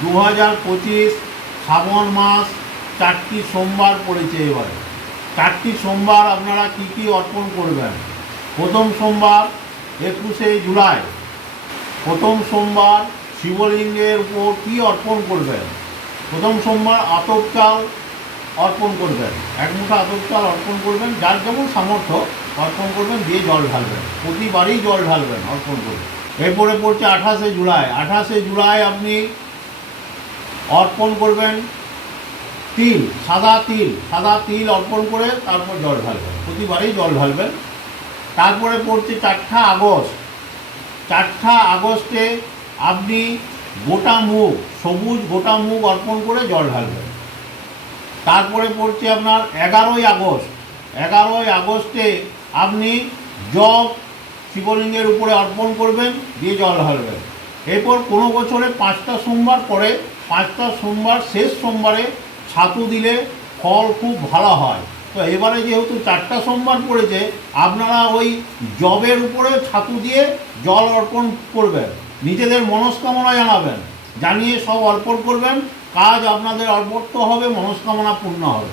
দু হাজার পঁচিশ শ্রাবণ মাস চারটি সোমবার পড়েছে এবারে। চারটি সোমবার আপনারা কি কি অর্পণ করবেন? প্রথম সোমবার একুশে জুলাই। প্রথম সোমবার শিবলিঙ্গের উপর কী অর্পণ করবেন? প্রথম সোমবার আতপ চাল অর্পণ করবেন। এক মুঠো আতপ চাল অর্পণ করবেন। যার যেমন সামর্থ্য অর্পণ করবেন, দিয়ে জল ঢালবেন। প্রতিবারই জল ঢালবেন অর্পণ করবেন এরপরে পড়ছে আঠাশে জুলাই। আঠাশে জুলাই আপনি অর্পণ করবেন তিল, সাদা তিল সাদা তিল অর্পণ করে তারপর জল ঢালবেন। প্রতিবারই জল ঢালবেন। তারপরে পড়ছে চারটা আগস্ট। চারটা আগস্টে আপনি গোটা মুগ সবুজ গোটা মুগ অর্পণ করে জল ঢালবেন। তারপরে পড়ছে আপনার এগারোই আগস্ট। এগারোই আগস্টে আপনি জব শিবলিঙ্গের উপরে অর্পণ করবেন, দিয়ে জল ঢালবেন। এরপর কোনো বছরে পাঁচটা সোমবার পরে পাঁচটা সোমবার, শেষ সোমবারে ছাতু দিলে ফল খুব ভালো হয়। তো এবারে যেহেতু চারটা সোমবার পড়েছে, আপনারা ওই জবের উপরে ছাতু দিয়ে জল অর্পণ করবেন। নিজেদের মনস্কামনা জানাবেন। জানিয়ে সব অর্পণ করবেন। কাজ আপনাদের অর্পণ হবে, মনস্কামনা পূর্ণ হবে।